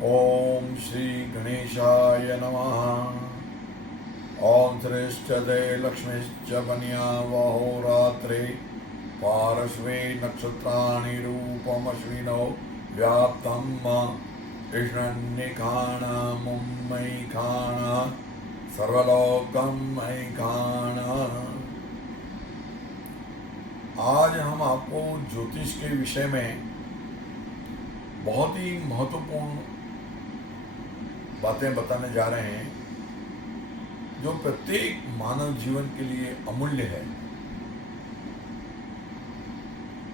ओम श्री गणेशाय नमः। ओम श्रेष्ठते लक्ष्मीश्च बन्यावहोरात्रे पार्श्वे नक्षत्राणि रूपमश्विनौ व्याप्तं कृष्णन्निखाण मुम्मैखाण सर्वलोकं मैखाण। आज हम आपको ज्योतिष के विषय में बहुत ही महत्वपूर्ण बातें बताने जा रहे हैं जो प्रत्येक मानव जीवन के लिए अमूल्य है।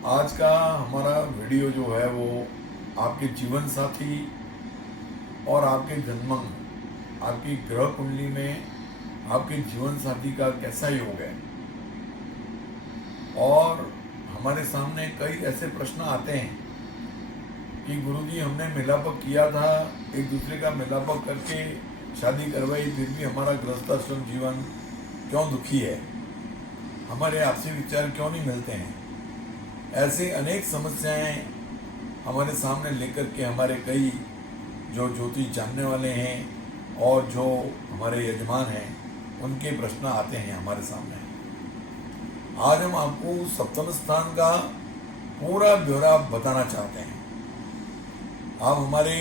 आज का हमारा वीडियो जो है वो आपके जीवन साथी और आपके जन्मांक, आपकी ग्रह कुंडली में आपके जीवन साथी का कैसा योग है। और हमारे सामने कई ऐसे प्रश्न आते हैं कि गुरुजी हमने मिलापक किया था, एक दूसरे का मिलापक करके शादी करवाई, फिर भी हमारा गृहस्थाश्रम जीवन क्यों दुखी है, हमारे आपसी विचार क्यों नहीं मिलते हैं। ऐसे अनेक समस्याएं हमारे सामने लेकर के हमारे कई जो ज्योतिष जानने वाले हैं और जो हमारे यजमान हैं उनके प्रश्न आते हैं हमारे सामने। आज हम आपको सप्तम स्थान का पूरा ब्यौरा बताना चाहते हैं। आप हमारे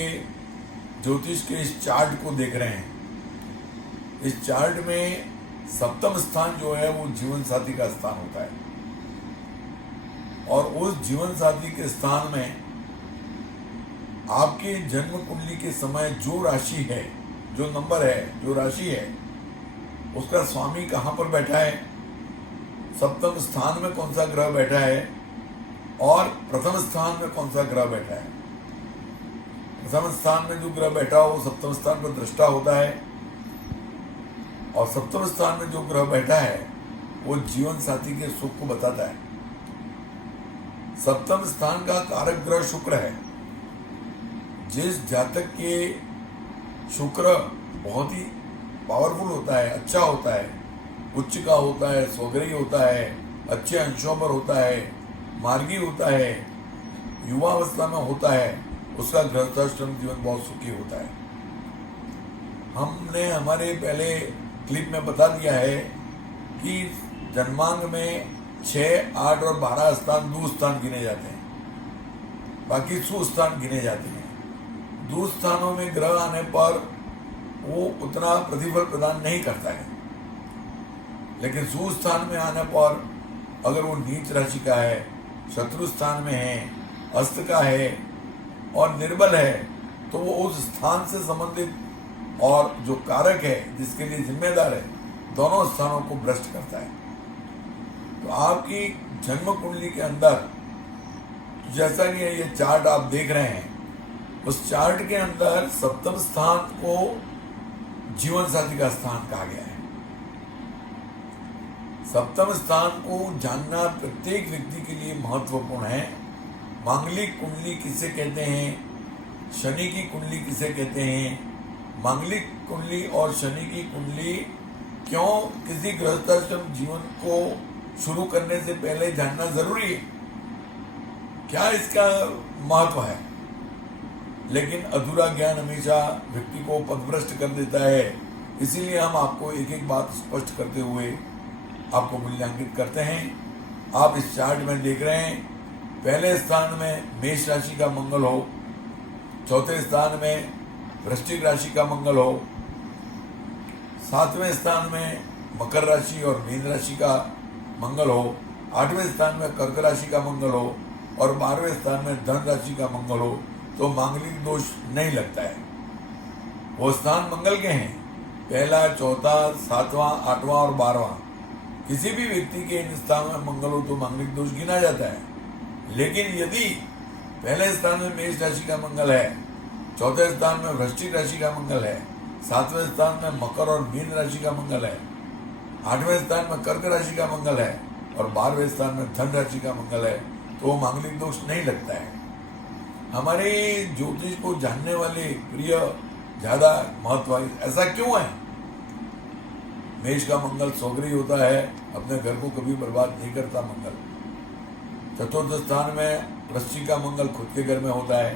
ज्योतिष के इस चार्ट को देख रहे हैं। इस चार्ट में सप्तम स्थान जो है वो जीवन साथी का स्थान होता है और उस जीवन साथी के स्थान में आपके जन्म कुंडली के समय जो राशि है, जो नंबर है, जो राशि है, उसका स्वामी कहाँ पर बैठा है, सप्तम स्थान में कौन सा ग्रह बैठा है और प्रथम स्थान में कौन सा ग्रह बैठा है। प्रथम स्थान में जो ग्रह बैठा हो वो सप्तम स्थान पर दृष्टा होता है और सप्तम स्थान में जो ग्रह बैठा है वो जीवन साथी के सुख को बताता है। सप्तम स्थान का कारक ग्रह शुक्र है। जिस जातक के शुक्र बहुत ही पावरफुल होता है, अच्छा होता है, उच्च का होता है, स्वग्रही होता है, अच्छे अंशों पर होता है, मार्गी होता है, युवावस्था में होता है, उसका गृहस्थाश्रम जीवन बहुत सुखी होता है। हमने हमारे पहले क्लिप में बता दिया है कि जन्मांग में 6, 8 और 12 स्थान दूर स्थान गिने जाते हैं, बाकी सुस्थान गिने जाते हैं। दूर स्थानों में ग्रह आने पर वो उतना प्रतिफल प्रदान नहीं करता है, लेकिन सुस्थान में आने पर अगर वो नीच राशि का है, शत्रु स्थान में है, अस्त का है और निर्बल है तो वो उस स्थान से संबंधित और जो कारक है जिसके लिए जिम्मेदार है दोनों स्थानों को भ्रष्ट करता है। तो आपकी जन्म कुंडली के अंदर जैसा कि ये चार्ट आप देख रहे हैं, उस चार्ट के अंदर सप्तम स्थान को जीवन साथी का स्थान कहा गया है। सप्तम स्थान को जानना प्रत्येक व्यक्ति के लिए महत्वपूर्ण है। मांगलिक कुंडली किसे कहते हैं, शनि की कुंडली किसे कहते हैं, मांगलिक कुंडली और शनि की कुंडली क्यों किसी गृहस्थाश्रम जीवन को शुरू करने से पहले जानना जरूरी है, क्या इसका महत्व है। लेकिन अधूरा ज्ञान हमेशा व्यक्ति को पथभ्रष्ट कर देता है, इसीलिए हम आपको एक एक बात स्पष्ट करते हुए आपको मूल्यांकित करते हैं। आप इस चार्ट में देख रहे हैं, पहले स्थान में मेष राशि का मंगल हो, चौथे स्थान में वृश्चिक राशि का मंगल हो, सातवें स्थान में मकर राशि और मीन राशि का मंगल हो, आठवें स्थान में कर्क राशि का मंगल हो और 12वें स्थान में धन राशि का मंगल हो, तो मांगलिक दोष नहीं लगता है। वो स्थान मंगल के हैं, पहला, चौथा, 7वां, 8वां और 12वां। किसी भी व्यक्ति के इन स्थान में मंगल हो तो मांगलिक दोष गिना जाता है। लेकिन यदि पहले स्थान में मेष राशि का मंगल है, चौथे स्थान में वृश्चिक राशि का मंगल है, 7वें स्थान में मकर और मीन राशि का मंगल है, 8वें स्थान में कर्क राशि का मंगल है और 12वें स्थान में धन राशि का मंगल है, तो वो मांगलिक दोष नहीं लगता है। हमारे ज्योतिष को जानने वाले प्रिय ज्यादा महत्व ऐसा क्यों है। मेष का मंगल स्वग्रही होता है, अपने घर को कभी बर्बाद नहीं करता मंगल। चतुर्थ स्थान में वृश्चिक का मंगल खुद के घर में होता है।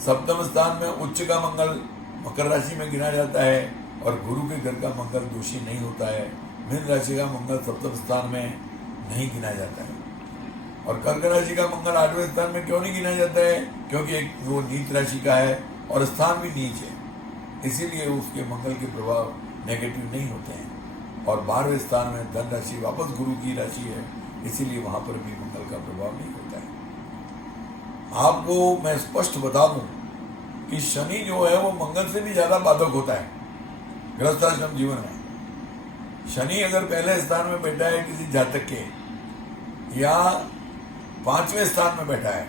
सप्तम स्थान में उच्च का मंगल मकर राशि में गिना जाता है और गुरु के घर का मंगल दोषी नहीं होता है। मीन राशि का मंगल सप्तम स्थान में नहीं गिना जाता है। और कर्क राशि का मंगल 8वें स्थान में क्यों नहीं गिना जाता है? क्योंकि एक वो नीच राशि का है और स्थान भी नीच है, इसीलिए उसके मंगल के प्रभाव नेगेटिव नहीं होते हैं। और 12वें स्थान में धन राशि वापस गुरु की राशि है, इसीलिए वहां पर भी मंगल का प्रभाव नहीं होता है। आपको मैं स्पष्ट बता दूं कि शनि जो है वो मंगल से भी ज्यादा बाधक होता है गृहस्थाश्रम जीवन में। शनि अगर पहले स्थान में बैठा है किसी जातक के, या 5वें स्थान में बैठा है,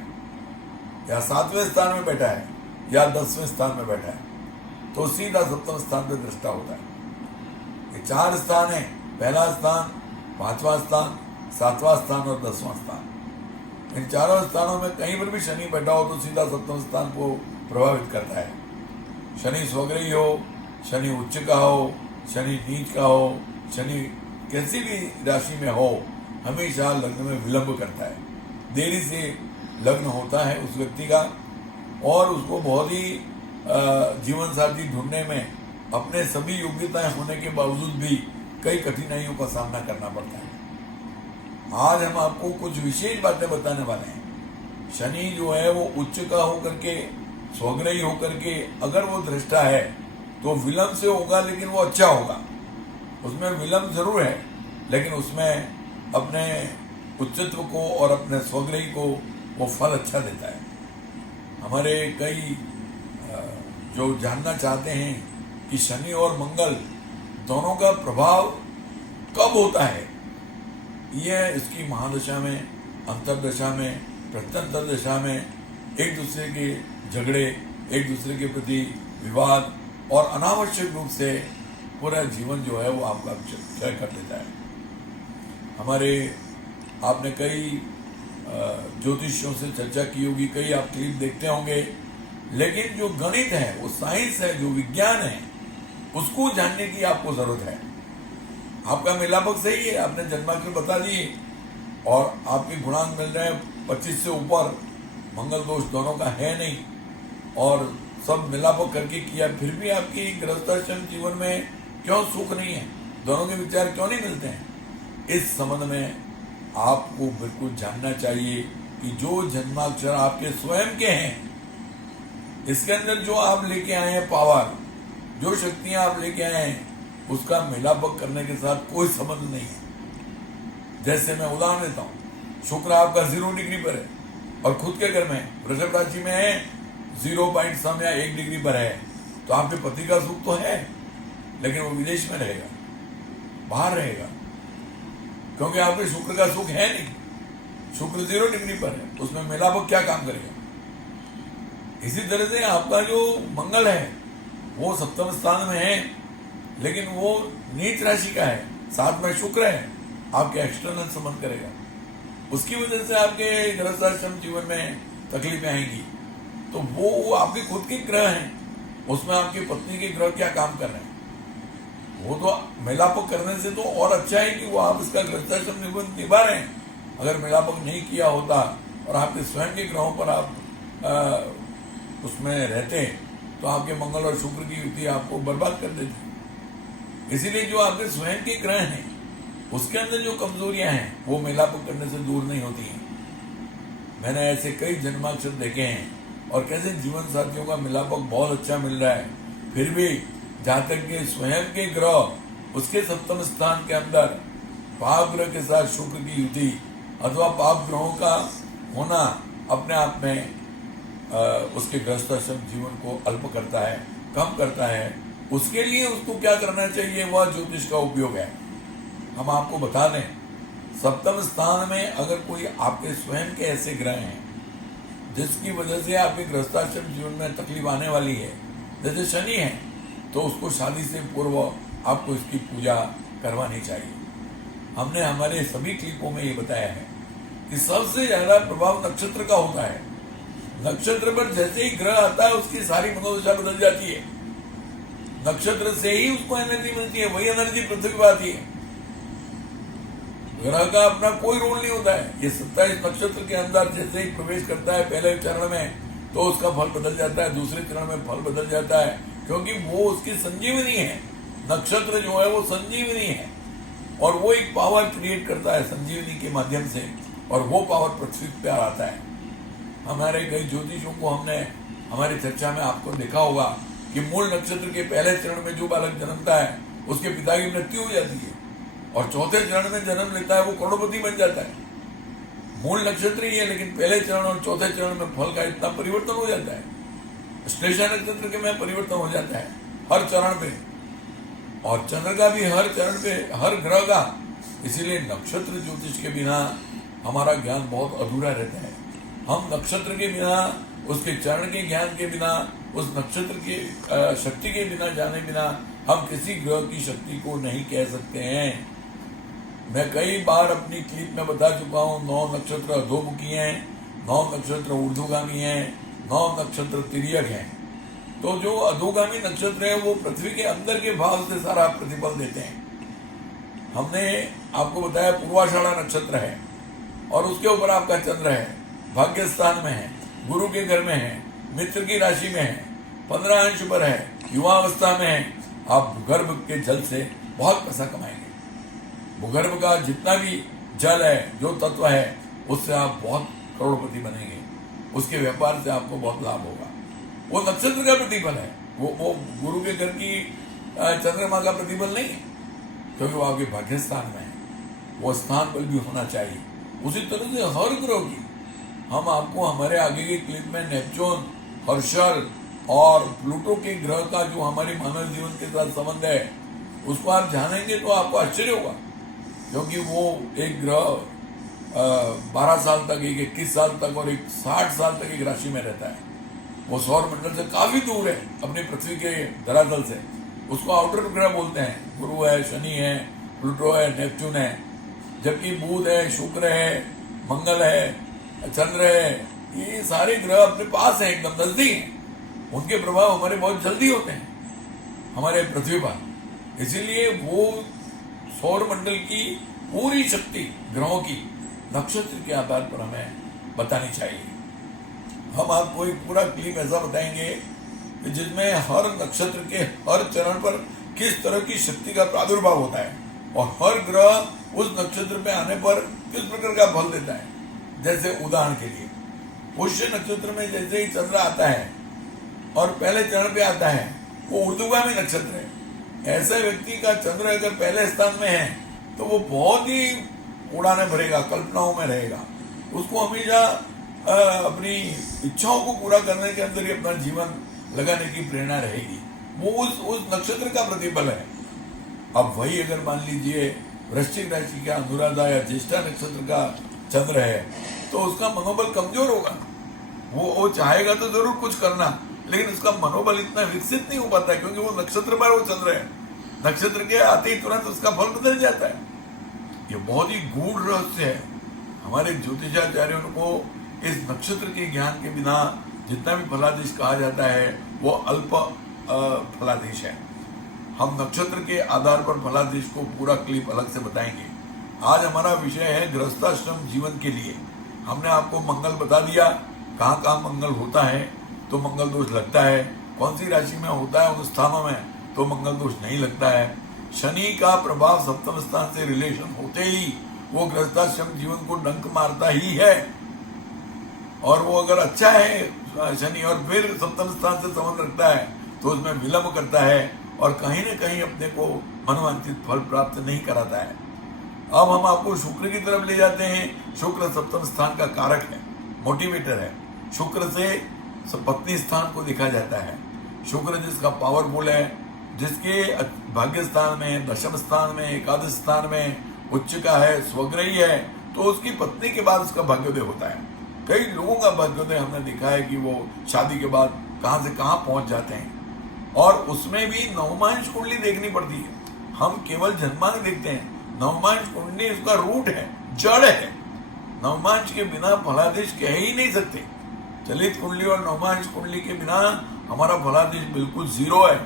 या 7वें स्थान में बैठा है, या 10वें स्थान में बैठा है, तो सीधा सप्तम स्थान पर दृष्टा होता है। ये 4 स्थान है, पहला स्थान, 5वां स्थान, 7वां स्थान और 10वां स्थान। इन चारों स्थानों में कहीं पर भी शनि बैठा हो तो सीधा सप्तम स्थान को प्रभावित करता है। शनि स्वग्रही हो, शनि उच्च का हो, शनि नीच का हो, शनि कैसी भी राशि में हो, हमेशा लग्न में विलंब करता है। देरी से लग्न होता है उस व्यक्ति का, और उसको बहुत ही जीवन साथी ढूंढने में अपने सभी योग्यताएं होने के बावजूद भी कई कठिनाइयों का सामना करना पड़ता है। आज हम आपको कुछ विशेष बातें बताने वाले हैं। शनि जो है वो उच्च का होकर के, स्वग्रही होकर के अगर वो दृष्टा है तो विलंब से होगा, लेकिन वो अच्छा होगा। उसमें विलंब जरूर है, लेकिन उसमें अपने उच्चत्व को और अपने स्वग्रही को वो फल अच्छा देता है। हमारे कई जो जानना चाहते हैं कि शनि और मंगल दोनों का प्रभाव कब होता है, यह इसकी महादशा में, अंतरदशा में, प्रत्यंतर दशा में एक दूसरे के झगड़े, एक दूसरे के प्रति विवाद और अनावश्यक रूप से पूरा जीवन जो है वो आपका क्षय कर देता है। हमारे आपने कई ज्योतिषियों से चर्चा की होगी, कई आप क्लिप देखते होंगे, लेकिन जो गणित है, वो साइंस है, जो विज्ञान है, उसको जानने की आपको जरूरत है। आपका मिलापक सही है, आपने जन्माक्षर बता दिए और आपके गुणांक मिल रहे हैं 25 से ऊपर, मंगल दोष दोनों का है नहीं, और सब मिलापक करके किया, फिर भी आपकी गृहस्थाश्रम जीवन में क्यों सुख नहीं है, दोनों के विचार क्यों नहीं मिलते हैं? इस संबंध में आपको बिल्कुल जानना चाहिए कि जो जन्माक्षर आपके स्वयं के हैं, इसके अंदर जो आप लेके आए हैं पावर, जो शक्तियां आप लेके आए हैं, उसका मिलापक करने के साथ कोई संबंध नहीं है। जैसे मैं उदाहरण देता हूं, शुक्र आपका 0 डिग्री पर है और खुद के घर में वृषभ राशि में है 0 या 1 डिग्री पर है, तो आपके पति का सुख तो है, लेकिन वो विदेश में रहेगा, बाहर रहेगा, क्योंकि आपके शुक्र का सुख है नहीं। शुक्र 0 डिग्री पर है, उसमें मिलापक क्या काम करेगा? इसी तरह से आपका जो मंगल है वो सप्तम स्थान में है, लेकिन वो नीच राशि का है, साथ में शुक्र है, आपके एक्सटर्नल संबंध करेगा, उसकी वजह से आपके गृहस्थाश्रम जीवन में तकलीफें आएंगी। तो वो आपके खुद के ग्रह हैं, उसमें आपकी पत्नी के ग्रह क्या काम कर रहे हैं, वो तो मिलापक करने से तो और अच्छा है कि वो आप इसका गृहस्थाश्रम जीवन निभा रहे हैं। अगर मिलापक नहीं किया होता और आपके स्वयं के ग्रहों पर आप उसमें रहते, तो आपके मंगल और शुक्र की युति आपको बर्बाद कर देती। इसीलिए जो आपके स्वयं के ग्रह हैं, उसके अंदर जो कमजोरियां हैं, वो मिलापक करने से दूर नहीं होती हैं। मैंने ऐसे कई जन्माक्षर देखे हैं, और कैसे जीवन साथियों का मिलापक बहुत अच्छा मिल रहा है, फिर भी जातक के स्वयं के ग्रह उसके सप्तम स्थान के अंदर पाप ग्रह के साथ शुक्र की युति अथवा पाप ग्रहों का होना अपने आप में उसके गृहस्थाश्रम जीवन को अल्प करता है, कम करता है। उसके लिए उसको क्या करना चाहिए, वह ज्योतिष का उपयोग है। हम आपको बता दें, सप्तम स्थान में अगर कोई आपके स्वयं के ऐसे ग्रह हैं जिसकी वजह से आपके गृहस्थाश्रम जीवन में तकलीफ आने वाली है, जैसे शनि है, तो उसको शादी से पूर्व आपको इसकी पूजा करवानी चाहिए। हमने हमारे सभी क्लिपों में ये बताया है कि सबसे ज्यादा प्रभाव नक्षत्र का होता है। नक्षत्र पर जैसे ही ग्रह आता है उसकी सारी मनोदशा बदल जाती है। नक्षत्र से ही उसको एनर्जी मिलती है, वही एनर्जी पृथ्वी पर आती है। ग्रह का अपना कोई रोल नहीं होता है। ये 27 नक्षत्र के अंदर जैसे ही प्रवेश करता है पहले चरण में, तो उसका फल बदल जाता है, दूसरे चरण में फल बदल जाता है, क्योंकि वो उसकी संजीवनी है। नक्षत्र जो है वो संजीवनी है और वो एक पावर क्रिएट करता है संजीवनी के माध्यम से, और वो पावर पृथ्वी पे आता है। हमारे कई ज्योतिषों को हमने हमारी चर्चा में आपको देखा होगा कि मूल नक्षत्र के पहले चरण में जो बालक जन्मता है उसके पिता की मृत्यु हो जाती है, और चौथे चरण में जन्म लेता है वो करोड़पति बन जाता है। मूल नक्षत्र ही है, लेकिन पहले चरण और चौथे चरण में फल का इतना परिवर्तन हो जाता है। श्लेषा नक्षत्र के में परिवर्तन हो जाता है हर चरण पे, और चंद्र का भी हर चरण पे, हर ग्रह का। इसीलिए नक्षत्र ज्योतिष के बिना हमारा ज्ञान बहुत अधूरा रहता है। हम नक्षत्र के बिना, उसके चरण के ज्ञान के बिना, उस नक्षत्र की शक्ति के बिना जाने बिना हम किसी ग्रह की शक्ति को नहीं कह सकते हैं। मैं कई बार अपनी क्लिप में बता चुका हूं, 9 नक्षत्र अधोमुखी हैं, 9 नक्षत्र ऊर्ध्वगामी हैं, 9 नक्षत्र तिर्यक हैं। तो जो अधोगामी नक्षत्र है वो पृथ्वी के अंदर के भाव से सारा प्रतिफल देते हैं। हमने आपको बताया पूर्वाषाढ़ा नक्षत्र है और उसके ऊपर आपका चंद्र है, भाग्य स्थान में है, गुरु के घर में है, मित्र की राशि में है, 15 अंश पर है, युवावस्था में है। आप भूगर्भ के जल से बहुत पैसा कमाएंगे। भूगर्भ का जितना भी जल है, जो तत्व है, उससे आप बहुत करोड़पति बनेंगे। उसके व्यापार से आपको बहुत लाभ होगा। वो नक्षत्र का प्रतिफल है, वो गुरु के घर की चंद्रमा का प्रतिफल नहीं है, क्योंकि वो आपके भाग्य स्थान में है। वो स्थान बल भी होना चाहिए। उसी तरह से हर ग्रह की हम आपको हमारे आगे की क्लिप में नेपच्यून, हर्षल और प्लूटो के ग्रह का जो हमारे मानव जीवन के साथ संबंध है उसको आप जानेंगे तो आपको आश्चर्य होगा, क्योंकि वो एक ग्रह 12 साल तक, एक 21 साल तक और एक 60 साल तक एक राशि में रहता है। वो सौर मंडल से काफी दूर है अपनी पृथ्वी के धरातल से। उसको आउटर ग्रह बोलते हैं। गुरु है, शनि है, प्लूटो है, नेपच्यून है, जबकि बुध है, शुक्र है, मंगल है, चंद्र है, ये सारे ग्रह अपने पास हैं, एकदम नजदीक हैं। उनके प्रभाव हमारे बहुत जल्दी होते हैं हमारे पृथ्वी पर। इसीलिए वो सौर मंडल की पूरी शक्ति ग्रहों की नक्षत्र के आधार पर हमें बतानी चाहिए। हम आपको एक पूरा क्लिप ऐसा बताएंगे कि जिसमें हर नक्षत्र के हर चरण पर किस तरह की शक्ति का प्रादुर्भाव होता है और हर ग्रह उस नक्षत्र पे आने पर किस प्रकार का फल देता है। जैसे उदाहरण के लिए पुष्य नक्षत्र में जैसे ही चंद्र आता है और पहले चरण पे आता है, वो ऊर्ध्वगामी नक्षत्र है। ऐसे व्यक्ति का चंद्र अगर पहले स्थान में है तो वो बहुत ही उड़ाने भरेगा, कल्पनाओं में रहेगा। उसको हमेशा अपनी इच्छाओं को पूरा करने के अंदर ही अपना जीवन लगाने की प्रेरणा रहेगी। वो उस नक्षत्र का प्रतिफल है। अब वही अगर मान लीजिए वृश्चिक राशि का अनुराधा या ज्येष्ठा नक्षत्र का चंद्र है तो उसका मनोबल कमजोर होगा। वो चाहेगा तो जरूर कुछ करना, लेकिन उसका मनोबल इतना विकसित नहीं हो पाता है, क्योंकि वो नक्षत्र पर वो चंद्र है। नक्षत्र के आते ही तुरंत उसका फल बदल जाता है। ये बहुत ही गूढ़ रहस्य है। हमारे ज्योतिषाचार्यों को इस नक्षत्र के ज्ञान के बिना जितना भी फलादेश कहा जाता है वो अल्प फलादेश है। हम नक्षत्र के आधार पर फलादेश को पूरा क्लिप अलग से बताएंगे। आज हमारा विषय है गृहस्थाश्रम जीवन के लिए। हमने आपको मंगल बता दिया, कहाँ कहाँ मंगल होता है तो मंगल दोष लगता है, कौन सी राशि में होता है उन स्थानों में तो मंगल दोष नहीं लगता है। शनि का प्रभाव सप्तम स्थान से रिलेशन होते ही वो गृहस्थाश्रम जीवन को डंक मारता ही है। और वो अगर अच्छा है शनि और फिर सप्तम स्थान से संबंध रखता है तो उसमें विलंब करता है और कहीं न कहीं अपने को मनवांछित फल प्राप्त नहीं कराता है। अब हम आपको शुक्र की तरफ ले जाते हैं। शुक्र सप्तम स्थान का कारक है, मोटिवेटर है। शुक्र से पत्नी स्थान को देखा जाता है। शुक्र जिसका पावरफुल है, जिसके भाग्य स्थान में, दशम स्थान में, एकादश स्थान में उच्च का है, स्वग्रही है, तो उसकी पत्नी के बाद उसका भाग्योदय होता है। कई लोगों का भाग्योदय हमने देखा है कि वो शादी के बाद कहां से कहां पहुंच जाते हैं, और उसमें भी नवमांश कुंडली देखनी पड़ती है। हम केवल जन्मांक देखते हैं, नवमांश कुंडली उसका रूट है, जड़ है। नवमांश के बिना फलादेश कह ही नहीं सकते। चलित कुंडली और नवमांश कुंडली के बिना हमारा फलादेश बिल्कुल जीरो है।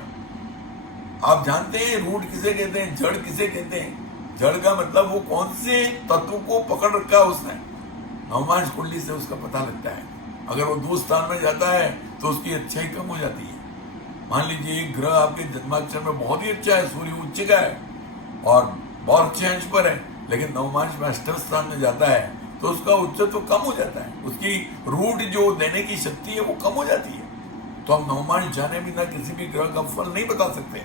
आप जानते हैं रूट किसे कहते हैं, जड़ किसे कहते हैं? जड़ का मतलब वो कौन से तत्व को पकड़ रखा है उसने, नवमांश कुंडली से उसका पता लगता है। अगर वो दूर स्थान में जाता है तो उसकी अच्छाई कम हो जाती है। मान लीजिए एक ग्रह आपके जन्माक्षर में बहुत ही अच्छा है, सूर्य उच्च का है और बहुत अच्छे अंश पर है, लेकिन नवमांश में अष्टम स्थान में जाता है तो उसका उच्चत्व कम हो जाता है, उसकी रूट जो देने की शक्ति है वो कम हो जाती है। तो हम नवमांश जाने बिना किसी भी ग्रह का फल नहीं बता सकते।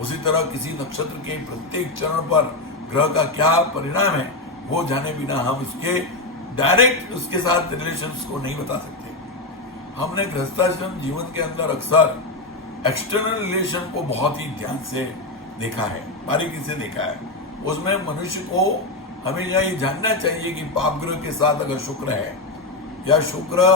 उसी तरह किसी नक्षत्र के प्रत्येक चरण पर ग्रह का क्या परिणाम है वो जाने बिना हम उसके डायरेक्ट उसके साथ रिलेशंस को नहीं बता सकते। हमने गृहस्थाश्रम जीवन के अंदर अक्सर एक्सटर्नल रिलेशन को बहुत ही ध्यान से देखा है, बारीकी से देखा है। उसमें मनुष्य को हमेशा ये जानना चाहिए कि पाप ग्रह के साथ अगर शुक्र है या शुक्र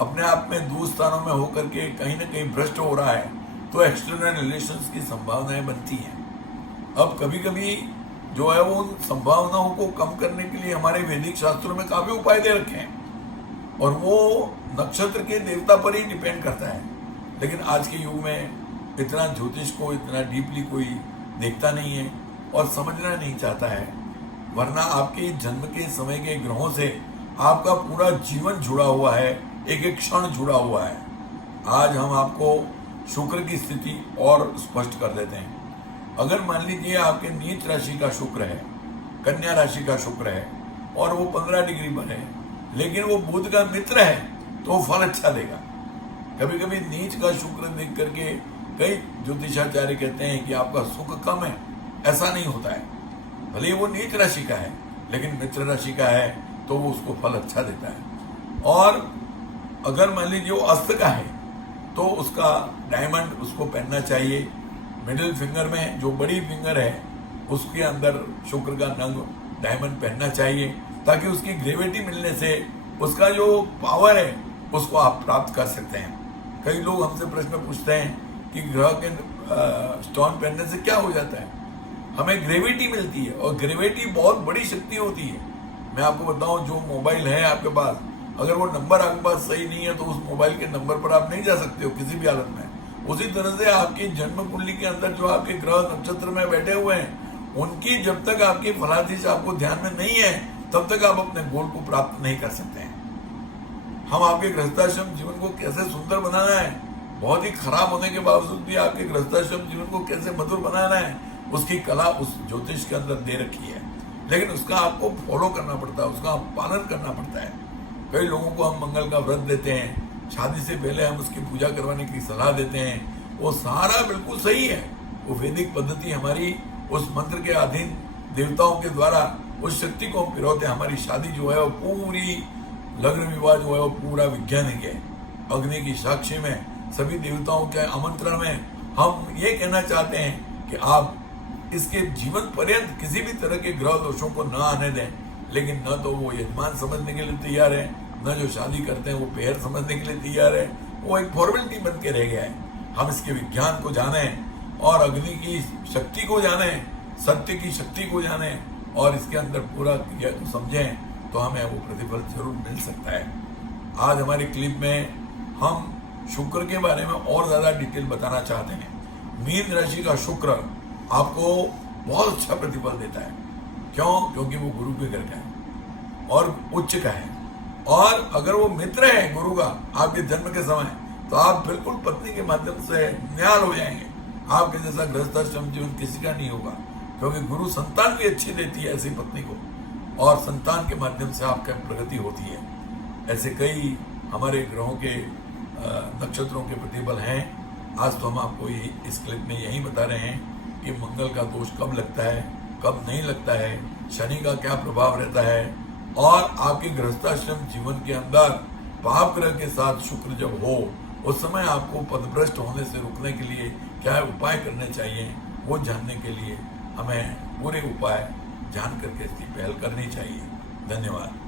अपने आप में दूर स्थानों में होकर के कहीं ना कहीं भ्रष्ट हो रहा है तो एक्सटर्नल रिलेशंस की संभावनाएं बनती हैं। अब कभी कभी जो है वो उन संभावनाओं को कम करने के लिए हमारे वैदिक शास्त्रों में काफी उपाय दे रखे हैं और वो नक्षत्र के देवता पर ही डिपेंड करता है। लेकिन आज के युग में इतना ज्योतिष को इतना डीपली कोई देखता नहीं है और समझना नहीं चाहता है, वरना आपके जन्म के समय के ग्रहों से आपका पूरा जीवन जुड़ा हुआ है, एक एक क्षण जुड़ा हुआ है। आज हम आपको शुक्र की स्थिति और स्पष्ट कर देते हैं। अगर मान लीजिए आपके नीच राशि का शुक्र है, कन्या राशि का शुक्र है और वो 15 डिग्री पर है, लेकिन वो बुध का मित्र है तो फल अच्छा देगा। कभी कभी नीच का शुक्र देख करके कई ज्योतिषाचार्य कहते हैं कि आपका सुख कम है, ऐसा नहीं होता है। भले ही वो नीच राशि का है लेकिन मित्र राशि का है तो वो उसको फल अच्छा देता है। और अगर मान लीजिए वो अस्त का है तो उसका डायमंड उसको पहनना चाहिए। मिडिल फिंगर में जो बड़ी फिंगर है उसके अंदर शुक्र का नंग डायमंड पहनना चाहिए ताकि उसकी ग्रेविटी मिलने से उसका जो पावर है उसको आप प्राप्त कर सकते हैं। कई लोग हमसे प्रश्न पूछते हैं कि ग्रह के स्टोन पहनने से क्या हो जाता है। हमें ग्रेविटी मिलती है और ग्रेविटी बहुत बड़ी शक्ति होती है। मैं आपको बताऊं, जो मोबाइल है आपके पास, अगर वो नंबर आपके पास सही नहीं है तो उस मोबाइल के नंबर पर आप नहीं जा सकते हो किसी भी हालत में। उसी तरह से आपकी जन्म कुंडली के अंदर जो आपके ग्रह नक्षत्र में बैठे हुए हैं उनकी जब तक आपकी फलादिश आपको ध्यान में नहीं है तब तक आप अपने गोल को प्राप्त नहीं कर सकते हैं। हम आपके गृहस्थाश्रम जीवन को कैसे सुंदर बनाना है, बहुत ही खराब होने के बावजूद भी आपके गृहस्थाश्रम जीवन को कैसे मधुर बनाना है, उसकी कला उस ज्योतिष के अंदर दे रखी है। लेकिन उसका आपको फॉलो करना पड़ता है, उसका पालन करना पड़ता है। कई लोगों को हम मंगल का व्रत देते हैं, शादी से पहले हम उसकी पूजा करवाने की सलाह देते हैं, वो सारा बिल्कुल सही है। वो वैदिक पद्धति हमारी उस मंत्र के अधीन देवताओं के द्वारा उस शक्ति को हम पिरोते हैं। हमारी शादी जो है वो पूरी लग्न विवाह जो है वो पूरा वैज्ञानिक है। अग्नि की साक्षी में सभी देवताओं के आमंत्रण में हम ये कहना चाहते हैं कि आप इसके जीवन पर्यंत किसी भी तरह के ग्रह दोषों को न आने दें। लेकिन न तो वो यजमान समझने के लिए तैयार है, न जो शादी करते हैं वो पेहर समझने के लिए तैयार है। वो एक फॉर्मेलिटी बन के रह गया है। हम इसके विज्ञान को जाने और अग्नि की शक्ति को जाने, सत्य की शक्ति को जाने और इसके अंदर पूरा समझें तो हमें वो प्रतिफल जरूर मिल सकता है। आज हमारी क्लिप में हम शुक्र के बारे में और ज्यादा डिटेल बताना चाहते हैं। मीन राशि का शुक्र आपको बहुत अच्छा प्रतिफल देता है। क्यों? क्योंकि वो गुरु के घर का है और उच्च का है। और अगर वो मित्र है गुरु का आपके जन्म के समय तो आप बिल्कुल पत्नी के माध्यम से न्याल हो जाएंगे। आपके जैसा गृहस्थाश्रम जीवन किसी का नहीं होगा, क्योंकि गुरु संतान भी अच्छी देती है ऐसी पत्नी को और संतान के माध्यम से आपका प्रगति होती है। ऐसे कई हमारे ग्रहों के नक्षत्रों के प्रतिफल हैं। आज तो हम आपको इस क्लिप में यही बता रहे हैं कि मंगल का दोष कब लगता है, कब नहीं लगता है, शनि का क्या प्रभाव रहता है और आपके गृहस्थाश्रम जीवन के अंदर पाप ग्रह के साथ शुक्र जब हो उस समय आपको पदभ्रष्ट होने से रुकने के लिए क्या उपाय करने चाहिए, वो जानने के लिए हमें पूरे उपाय जान करके इसकी पहल करनी चाहिए। धन्यवाद।